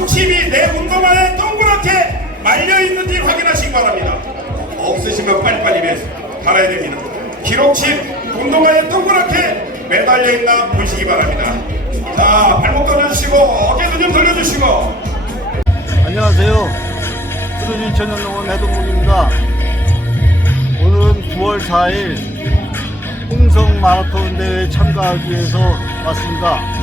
기록칩이 내 운동화에 동그랗게 말려 있는지 확인하시기 바랍니다. 없으시면 빨리빨리 매- 달아야 됩니다. 기록칩 운동화에 동그랗게 매달려 있나 보시기 바랍니다. 자, 발목 돌려주시고 어깨도 좀 돌려주시고 안녕하세요. 수르지 천연농원 해동국입니다. 오늘은 9월 4일 홍성 마라톤 대회에 참가하기 위해서 왔습니다.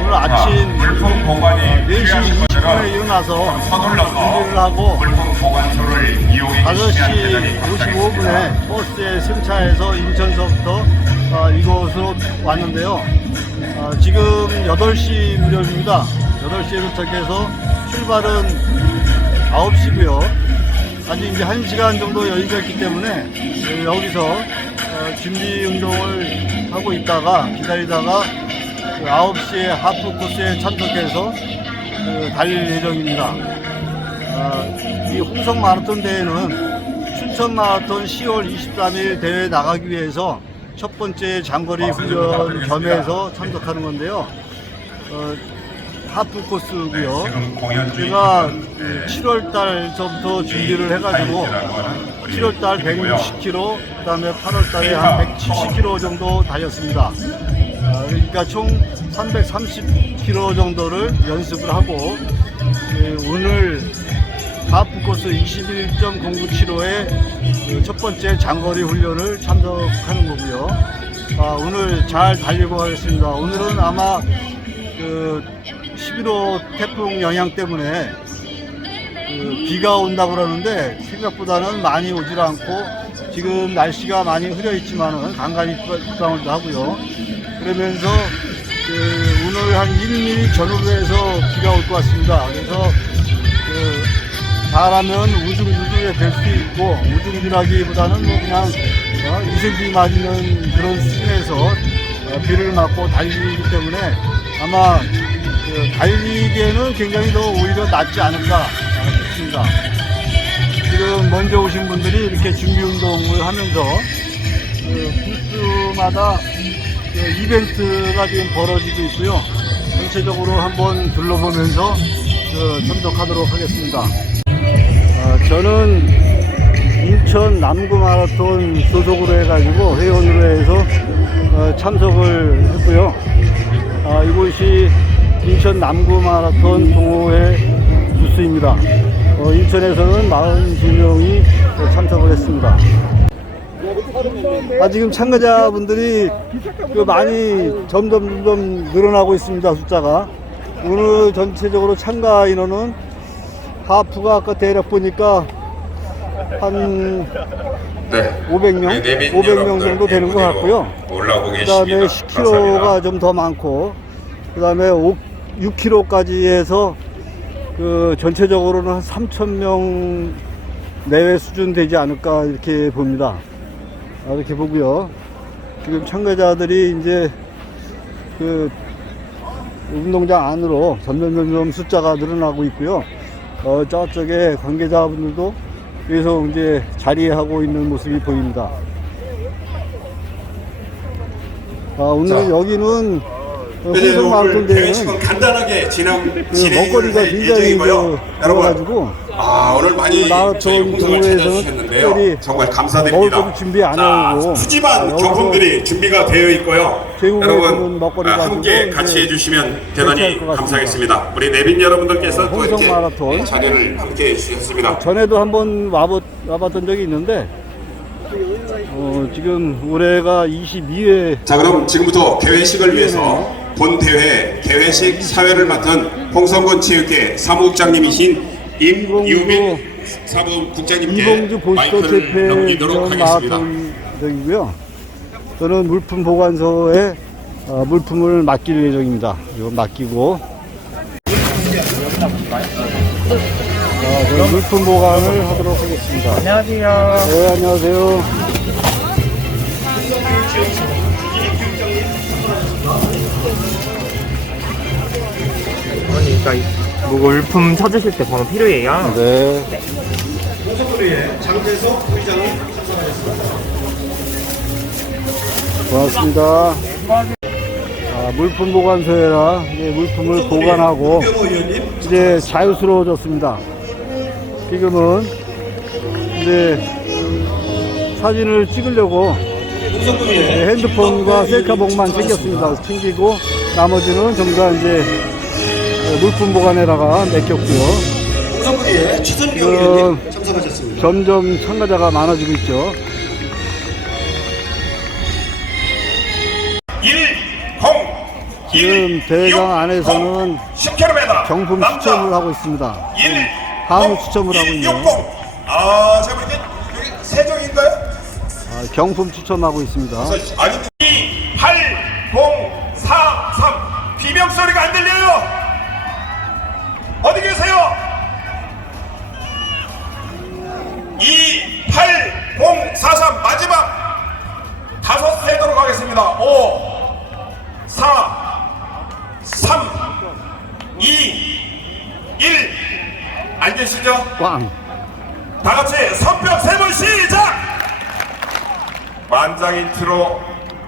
오늘 아침 물품 보관이 4시 20분에 일어나서 준비를 하고 물품 보관소를 이용해 5시 55분에 버스에 승차해서 인천서부터 어, 이곳으로 왔는데요. 어, 지금 8시 무렵입니다. 8시에 도착해서 출발은 9시고요. 아직 이제 1시간 정도 여유가 있기 때문에 여기서 어, 준비 운동을 하고 있다가 기다리다가 그 9시에 하프 코스에 참석해서 그 달릴 예정입니다. 아, 이 홍성 마라톤 대회는 춘천 마라톤 10월 23일 대회 나가기 위해서 첫 번째 장거리 훈련 겸해서 참석하는 건데요. 어, 하프 코스고요. 제가 7월 달서부터 준비를 해가지고 7월 달 160km, 그다음에 8월 달에 한 170km 정도 달렸습니다. 아, 그러니까 총 330km 정도를 연습을 하고 그 오늘 하프 코스 21.09km의 첫 번째 장거리 훈련을 참석하는 거고요. 아, 오늘 잘 달리고 가겠습니다. 오늘은 아마 그 11호 태풍 영향 때문에 그 비가 온다고 그러는데 생각보다는 많이 오질 않고 지금 날씨가 많이 흐려 있지만은 간간히 비방울도 하고요. 그러면서 그 오늘 한 1mm 전후로 해서 비가 올 것 같습니다. 그래서 그 잘하면 우중주중에 될 수 있고 우중주라기보다는 뭐 그냥 어, 이슬비 맞는 그런 수준에서 어, 비를 맞고 달리기 때문에 아마 그 달리기에는 굉장히 더 오히려 낫지 않을까 어, 싶습니다. 지금 먼저 오신 분들이 이렇게 준비 운동을 하면서 그 부스마다 그 이벤트가 지금 벌어지고 있고요. 전체적으로 한번 둘러보면서 그 참석하도록 하겠습니다. 아, 저는 인천 남구 마라톤 소속으로 해가지고 회원으로 해서 어, 참석을 했고요. 아, 이곳이 인천 남구 마라톤 동호회 부스입니다. 어, 인천에서는 42명이 참석을 했습니다. 아, 지금 참가자분들이 그 많이 점점 점점 늘어나고 있습니다, 숫자가. 오늘 전체적으로 참가 인원은 하프가 아까 대략 보니까 한 네. 500명? 500명 정도 되는 것 같고요. 올라오고 그 다음에 10km가 좀 더 많고, 그 다음에 6km까지 해서 그 전체적으로는 한 3,000명 내외 수준 되지 않을까 이렇게 봅니다. 아, 이렇게 보고요. 지금 참가자들이 이제 그 운동장 안으로 점점 점점 숫자가 늘어나고 있고요. 어, 저쪽에 관계자분들도 계속 이제 자리하고 있는 모습이 보입니다. 아, 오늘 자. 여기는 어, 네, 홍성 마라톤 대회는 대회식은 간단하게 진행 그 먹거리가 할 굉장히. 저 여러분, 들어가지고 아 오늘 많이 저희 홍성을 동호회에서는 찾아주셨는데요. 특별히 정말 먹을 감사드립니다. 것도 준비 안 자, 해오고 푸짐한 여기서 경품들이 준비가 되어 있고요. 제공해 여러분 먹거리 아, 가지고 함께 이제 같이 해주시면 대단히 것 같습니다. 감사하겠습니다. 우리 내빈 여러분들께서 또 홍성 이렇게 마라톤. 자리를 함께 해주셨습니다. 전에도 한번 와봤, 와봤던 적이 있는데 어, 지금 올해가 22회 자 그럼 지금부터 개회식을 위해서 본 대회 개회식 사회를 맡은 홍성군 체육회 사무국장님이신 임유민 사무국장님께 이봉주 보스터 마이크를 재패 하겠습니다. 마라톤이고요. 저는 물품 보관소에 어, 물품을 맡길 예정입니다. 이거 맡기고 자, 저는 물품 보관을 하도록 하겠습니다. 안녕하세요. 네, 안녕하세요. 그러니까 뭐 물품 찾으실 때 번호 필요해요. 네. 고맙습니다. 아, 아, 물품 보관소에라 이제 물품을 보관하고 이제 자유스러워졌습니다. 지금은 이제 사진을 찍으려고 이제 핸드폰과 셀카봉만 챙겼습니다. 챙기고 나머지는 전부 다 이제 물품 보관에다가 맡겼고요. 우선부리에 최선경 그- 의원님 참석하셨습니다. 점점 참가자가 많아지고 있죠. 1, 0, 지금 대회장 안에서는 10km 경품 추첨을 하고 있습니다. 1, 한우 추첨을 하고 있네요. 60. 아, 제가 보니까 여기 세종인가요? 아, 경품 추첨하고 있습니다. 2, 알겠시죠? 꽝. 다 같이 선벽 세번 시작! 만장일치로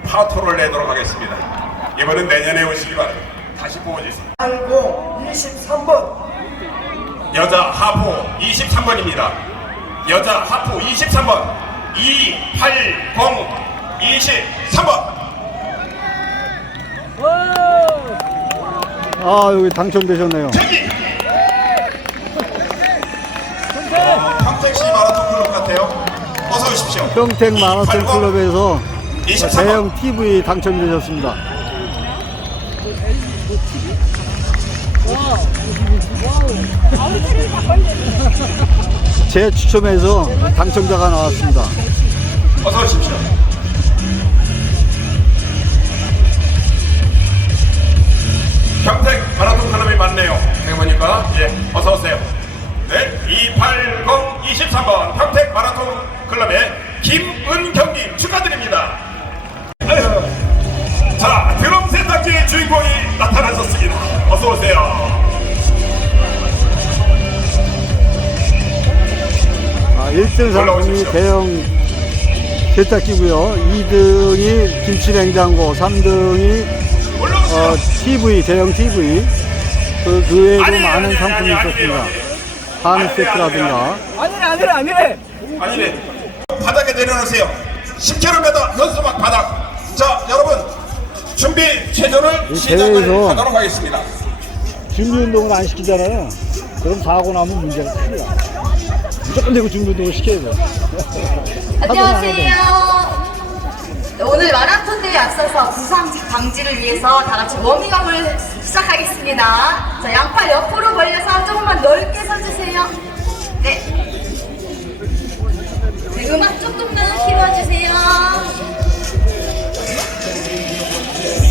파토를 내도록 하겠습니다. 이번엔 내년에 오시기 바랍니다. 다시 뽑아주세요. 80 23번 여자 하프 23번입니다. 여자 하프 23번 280 23번 아, 여기 당첨되셨네요. 저기 어, 평택시 마라톤 클럽 같아요. 어서 오십시오. 평택 마라톤 280 클럽에서 23번 대형 TV 당첨되셨습니다. 제 추첨에서 당첨자가 나왔습니다. 어서 오십시오. 평택 마라톤 클럽이 많네요. 해보니까 예, 어서 오세요. 네, 280 23번 평택 마라톤 클럽의 김은경님 축하드립니다. 아유, 자, 드럼 세탁기의 주인공이 나타나셨습니다. 어서 오세요. 아, 1등 상품이 올라오십시오. 대형 세탁기고요. 2등이 김치 냉장고, 3등이 올라오세요. 어, TV, 대형 TV. 그, 그 외에도 많은 상품이 있었습니다. 아니. 아니, 세트라든가. 아니, 아니네. 바닥에 내려놓으세요. 10km 현수막 바닥. 자, 여러분 준비 체조를 이 시작을 하도록 하겠습니다. 준비 운동을 안 시키잖아요. 그럼 사고 나면 문제가 큽니다. 무조건 되고 준비 운동을 시켜야 돼요. 안녕하세요. 네, 오늘 마라톤 대회 앞서서 부상 방지를 위해서 다 같이 워밍업을 시작하겠습니다. 자, 양팔 옆으로 벌려서 조금만 넓게 서주세요. 네. 네, 음악 조금만 키워주세요.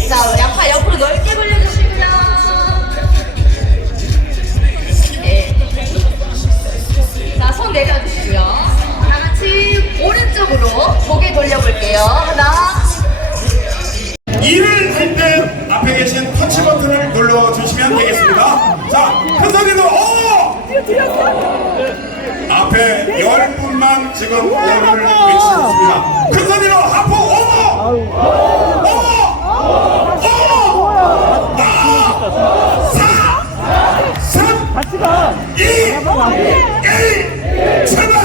자, 양팔 옆으로 넓게 벌려주시고요. 네. 자, 손 내려주시고요. 오른쪽으로 고개 돌려볼게요. 하나, 일을 할 때 앞에 계신 터치 버튼을 눌러 주시면 되겠습니다. 자, 큰 소리로 오! 앞에 열 분만 지금 오를 외치셨습니다. 큰 소리로 하프 오! 오! 오! 나! 사! 삼! 이! 일! 출발!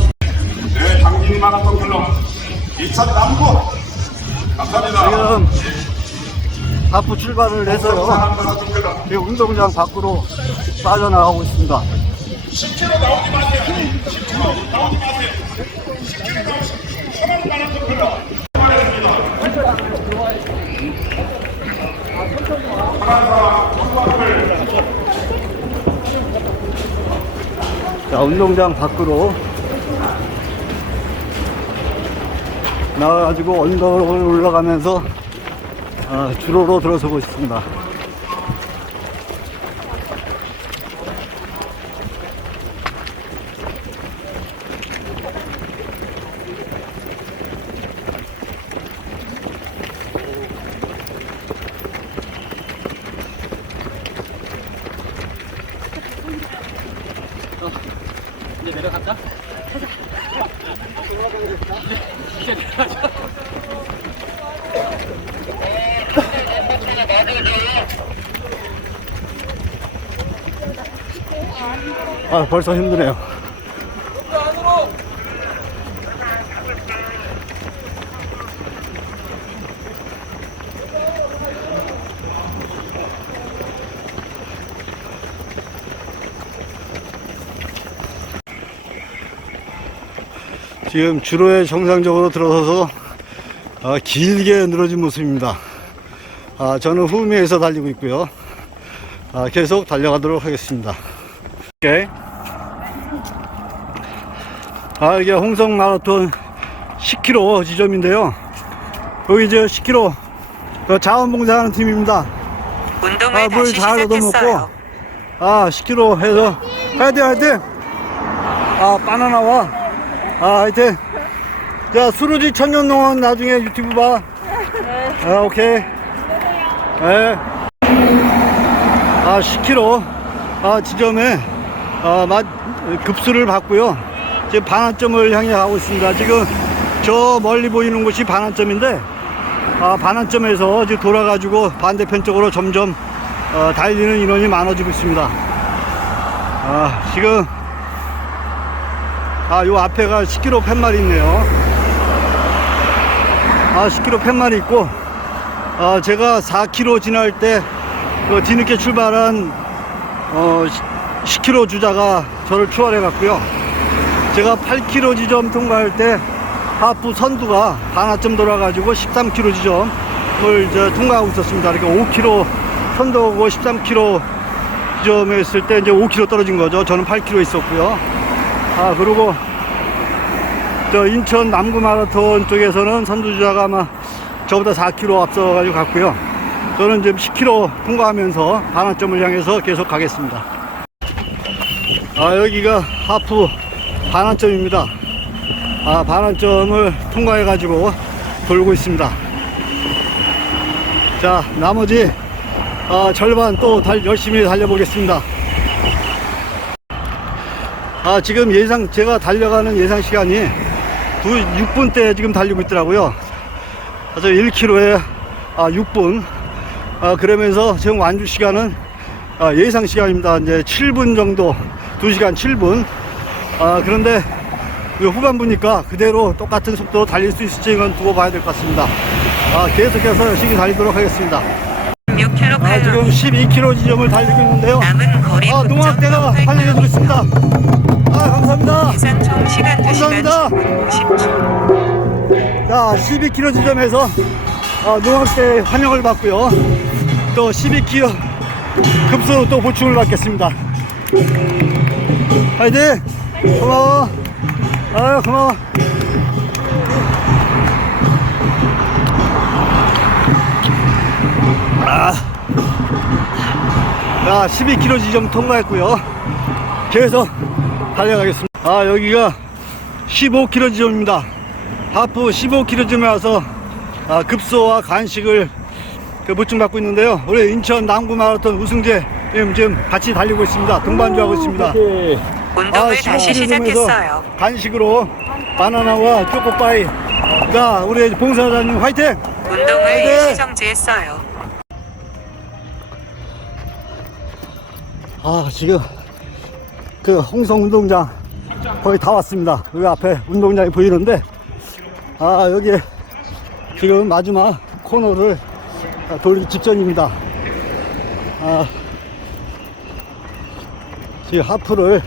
하프 출발을 해서요. 지금 운동장 밖으로 빠져나가고 있습니다. 10km 나오지 마세요. 10km 나오지 마세요. 10km 나오시면 천안 마라톤 클럽. 자, 운동장 밖으로 나와가지고 언덕을 올라가면서 아, 주로로 들어서고 있습니다. 어, 내려간다? 가자. 이제 내려가자. 아, 벌써 힘드네요. 지금 주로에 정상적으로 들어서서 아, 길게 늘어진 모습입니다. 아, 저는 후미에서 달리고 있고요. 아, 계속 달려가도록 하겠습니다. 오케이. 아, 이게 홍성 마라톤 10km 지점인데요. 여기 이제 10km 그 자원봉사하는 팀입니다. 운동을 아, 물 다시 잘 얻어먹고, 시작했어요. 아, 10km 해서, 화이팅, 화이팅! 아, 바나나와, 아, 화이팅! 자, 수루지 천년농원 나중에 유튜브 봐. 아, 오케이. 네. 아, 10km, 아, 지점에, 아, 맛, 급수를 받고요. 지금 반환점을 향해 가고 있습니다. 지금 저 멀리 보이는 곳이 반환점인데, 아, 반환점에서 이제 돌아가지고 반대편 쪽으로 점점 어, 달리는 인원이 많아지고 있습니다. 아, 지금 아, 요 앞에가 10km 팻말이 있네요. 아, 10km 팻말이 있고 아, 제가 4km 지날 때 그 뒤늦게 출발한 어, 10km 주자가 저를 추월해 갔고요. 제가 8km 지점 통과할 때 하프 선두가 반하점 돌아가지고 13km 지점을 이제 통과하고 있었습니다. 그러니까 5km 선두고 13km 지점에 있을 때 이제 5km 떨어진 거죠. 저는 8km 있었고요. 아, 그리고 저 인천 남구 마라톤 쪽에서는 선두주자가 아마 저보다 4km 앞서가지고 갔고요. 저는 지금 10km 통과하면서 반환점을 향해서 계속 가겠습니다. 아, 여기가 하프 반환점입니다. 아, 반환점을 통과해가지고 돌고 있습니다. 자, 나머지 아, 절반 또 달, 열심히 달려보겠습니다. 아, 지금 예상, 제가 달려가는 예상 시간이 두, 6분대 지금 달리고 있더라고요. 그래서 1km에 아, 6분. 아, 그러면서 지금 완주 시간은 아, 예상 시간입니다. 이제 7분 정도, 2시간 7분. 아, 그런데 이 후반부니까 그대로 똑같은 속도로 달릴 수 있을지 이건 두고 봐야 될 것 같습니다. 아, 계속해서 열심히 달리도록 하겠습니다. 6km 아, 지금 12km 지점을 달리고 있는데요. 남은 거리 아, 농악대가 9.8km. 달려주고 있습니다. 아, 감사합니다. 계산 총 시간 2시간 감사합니다. 10분 50초. 자, 12km 지점에서 어, 농악대 환영을 받고요. 또 12km 급수로 또 보충을 받겠습니다. 화이팅! 고마워. 아유, 고마워. 아. 자, 12km 지점 통과했고요. 계속 달려가겠습니다. 아, 여기가 15km 지점입니다. 하프 15km쯤에 와서 아, 급소와 간식을 그 보충 받고 있는데요. 우리 인천 남구 마라톤 우승재 지금, 지금 같이 달리고 있습니다. 동반주하고 있습니다. 운동을 아, 다시 15km 시작했어요. 간식으로 바나나와 초코파이. 자, 우리 봉사자님 화이팅! 운동을 네. 일시 정지했어요. 아, 지금 그 홍성 운동장 거의 다 왔습니다. 여기 앞에 운동장이 보이는데, 아, 여기 지금 마지막 코너를 돌기 직전입니다. 아, 지금 하프를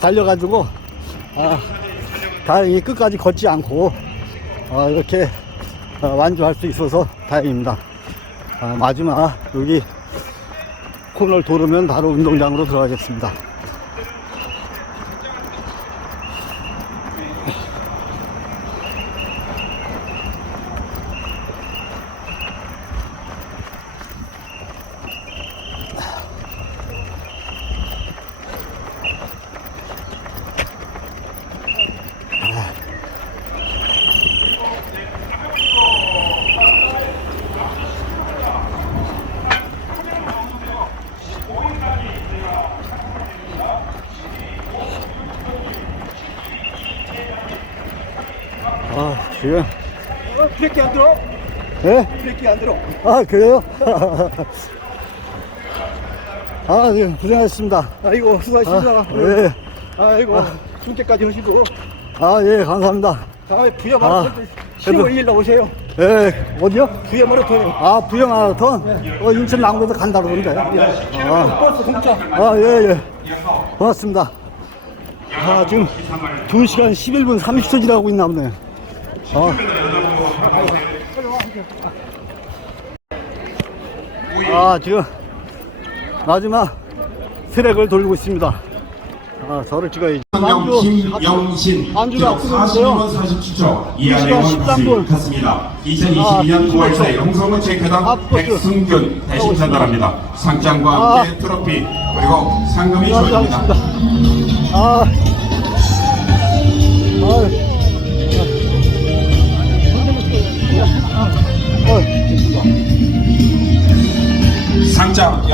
달려가지고, 아, 다행히 끝까지 걷지 않고, 아, 이렇게 어, 완주할 수 있어서 다행입니다. 아, 마지막 여기 코너를 도르면 바로 운동장으로 들어가겠습니다. 브레이크 안 들어? 예? 브레이크 안 들어. 아 그래요? 아 네, 고생하셨습니다. 아이고 수고하셨습니다. 아, 예. 아이고 중계까지 하시고. 아 예 감사합니다. 아 부여 아, 마라톤 10월 2일 나오세요. 예 어디요? 부여 마라톤. 아 부영 마라톤? 어 인천 남구에서 간다 그러던데. 아, 버스 공짜. 아 예, 예. 고맙습니다. 아 지금 2시간 11분 30초 지나고 있나 보네. 아. 아 지금 마지막 트랙을 돌고 있습니다. 아 저를 찍어야지. 성명 김영신 안주가 42분 47초 시간 이하내원 13분. 갔습니다. 2022년 9월에 홍성은 앞버스. 백승균 대신 전달합니다. 상장과 아. 함께 트로피 그리고 상금이 안주 주어집니다. 아. 아.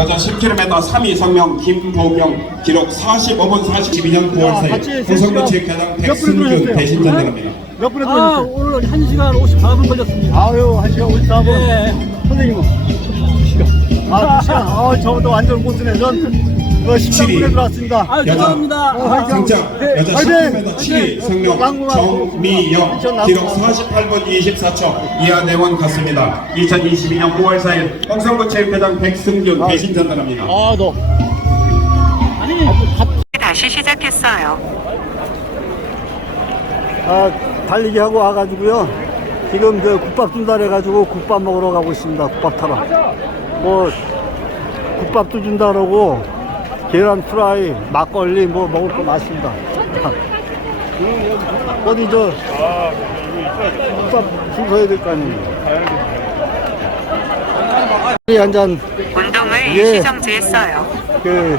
여자 10km 3위 성명 김보경 기록 45분 42년 9월 아, 4일 같이 홍성군 백승균 들어오셨어요? 대신 전달합니다. 몇 분에 아, 들어오셨어요? 오늘 1시간 54분 걸렸습니다. 아유, 1시간 54분. 네. 선생님은? 2시간. 아, 2시간. 아, 저도 완전 고수네. 전 어, 13분에 들어왔습니다. 아유, 여자 죄송합니다. 상장 네, 여자 화이팅! 10km 7위 성명 정미영 기록 낭구. 48분 24초 이하 내원 갔습니다. 2022년 9월 4일 홍성군 체육회장 백승균 대신 전달합니다. 아, 너. 다시 시작했어요. 아, 달리기 하고 와가지고요. 지금 그 국밥 준다 해가지고 국밥 먹으러 가고 있습니다. 국밥 타러. 뭐, 국밥도 준다 그러고, 계란 프라이, 막걸리 뭐 먹을 거 많습니다. 어디 저, 국밥 줄 서야 될 거 아니에요. 한잔 운동을 예. 일시 정지했어요. 그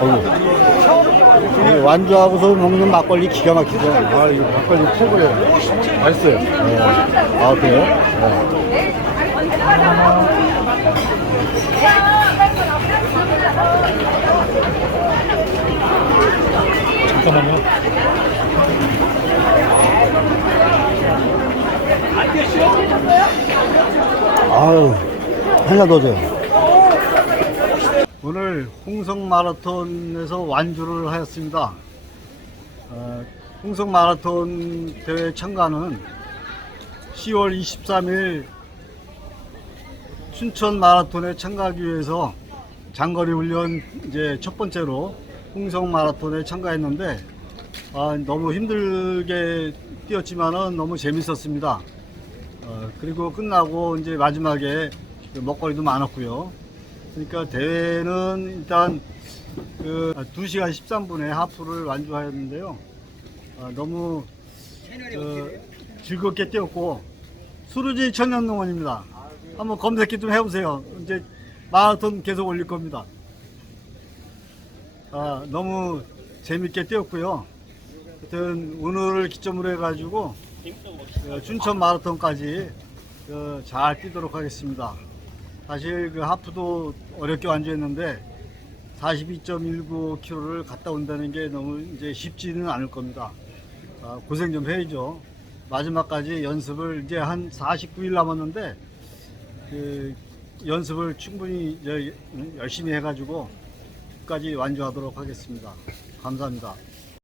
어이구. 이 완주하고서 먹는 막걸리 기가 막히죠. 아, 이거 막걸리 최고예요. 맛있어요. 네. 아, 그래요? 네. 아유, 하나 더 줘요. 오늘 홍성 마라톤에서 완주를 하였습니다. 어, 홍성 마라톤 대회 참가는 10월 23일 춘천 마라톤에 참가하기 위해서 장거리 훈련 이제 첫 번째로 홍성 마라톤에 참가했는데 아, 너무 힘들게 뛰었지만은 너무 재밌었습니다. 어, 그리고 끝나고 이제 마지막에 그 먹거리도 많았고요. 그러니까 대회는 일단 그 2시간 13분에 하프를 완주하였는데요. 아, 너무 그 즐겁게 뛰었고 수루지 천연농원입니다. 한번 검색해 좀 해보세요. 이제 마라톤 계속 올릴 겁니다. 아, 너무 재밌게 뛰었고요. 하여튼 오늘을 기점으로 해가지고 어, 춘천 마라톤까지 어, 잘 뛰도록 하겠습니다. 사실 그 하프도 어렵게 완주했는데 42.19km를 갔다 온다는 게 너무 이제 쉽지는 않을 겁니다. 아, 고생 좀 해야죠. 마지막까지 연습을 이제 한 49일 남았는데 그 연습을 충분히 저- 열심히 해가지고 끝까지 완주하도록 하겠습니다. 감사합니다.